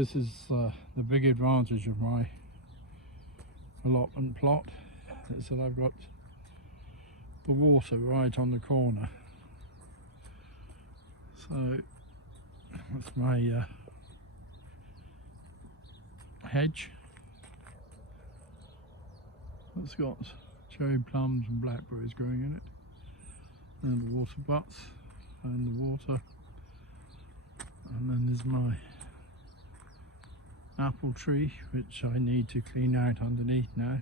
This is the big advantage of my allotment plot, is that I've got the water right on the corner. So that's my hedge. It's got cherry plums and blackberries growing in it, and the water butts and the water, and then there's my apple tree, which I need to clean out underneath now.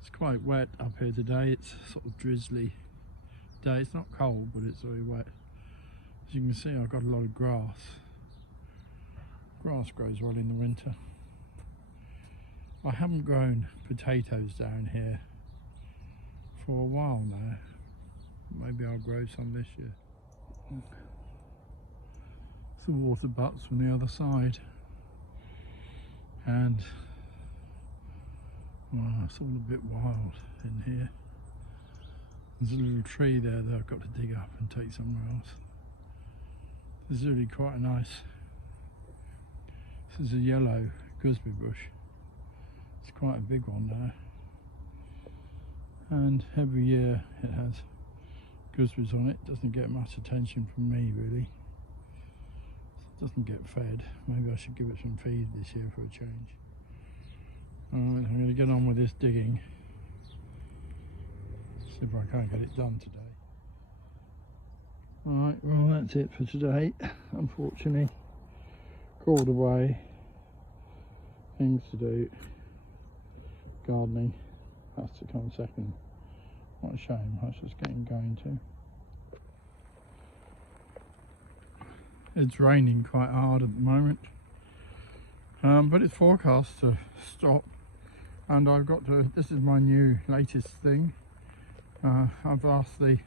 It's quite wet up here today. It's sort of drizzly day. It's not cold, but it's very wet. As you can see, I've got a lot of grass. Grass grows well in the winter. I haven't grown potatoes down here for a while now. Maybe I'll grow some this year. The water butts from the other side, and wow, it's all a bit wild in here. There's a little tree there that I've got to dig up and take somewhere else. This is really quite a nice, this is a yellow gooseberry bush. It's quite a big one now, and every year it has gooseberries on it. Doesn't get much attention from me really. Doesn't get fed. Maybe I should give it some feed this year for a change. Alright, I'm going to get on with this digging. See if I can't get it done today. Alright, well that's it for today. Unfortunately, called away. Things to do. Gardening has to come second. What a shame, I was just getting going too. It's raining quite hard at the moment, but it's forecast to stop, and I've got to, this is my new latest thing. I've asked the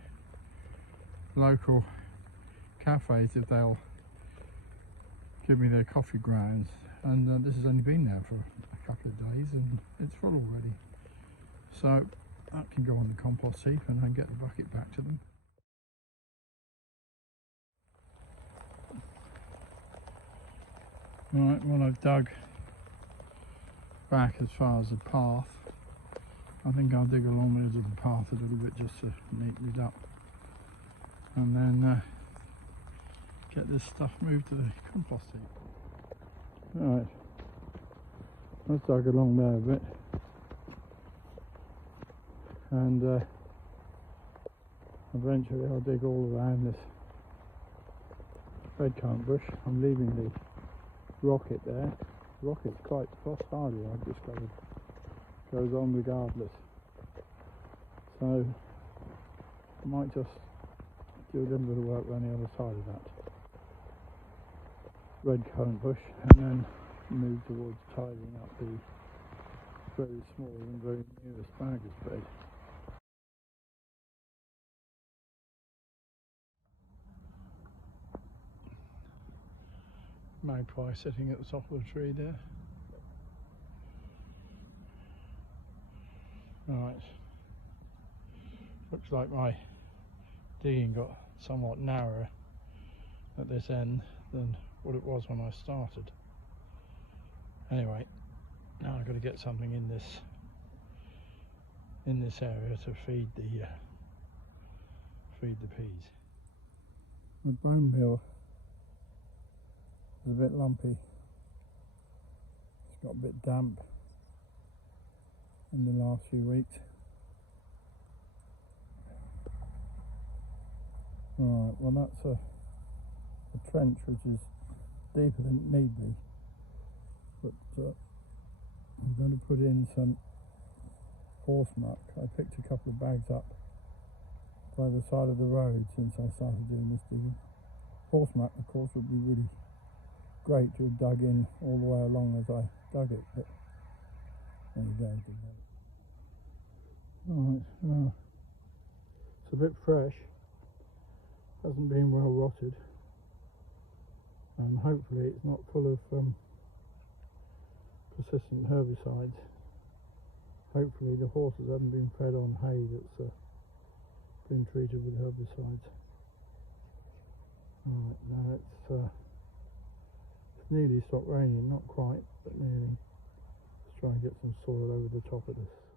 local cafes if they'll give me their coffee grounds, and this has only been there for a couple of days and it's full already. So that can go on the compost heap and then get the bucket back to them. Right, well I've dug back as far as the path. I think I'll dig along the edge of the path a little bit just to neaten it up, and then get this stuff moved to the compost heap. Right, I've dug along there a bit, and eventually I'll dig all around this red currant bush. I'm leaving the rocket there. Rocket's quite frost hardy, I've discovered. Goes on regardless. So I might just do a little bit of work around the other side of that red currant bush, and then move towards tidying up the very small and very new asparagus bed. Magpie sitting at the top of the tree there. Right, looks like my digging got somewhat narrower at this end than what it was when I started. Anyway, now I've got to get something in this area to feed the peas. The bone meal is a bit lumpy. It's got a bit damp in the last few weeks. Alright, well that's a trench which is deeper than it need be, but I'm going to put in some horse muck. I picked a couple of bags up by the side of the road since I started doing this digging. Horse muck, of course, would be really great to have dug in all the way along as I dug it, but there you go. Alright, well, it's a bit fresh, hasn't been well rotted, and hopefully it's not full of persistent herbicides. Hopefully the horses haven't been fed on hay that's been treated with herbicides. Alright, now let's nearly stopped raining, not quite, but nearly. Let's try and get some soil over the top of this.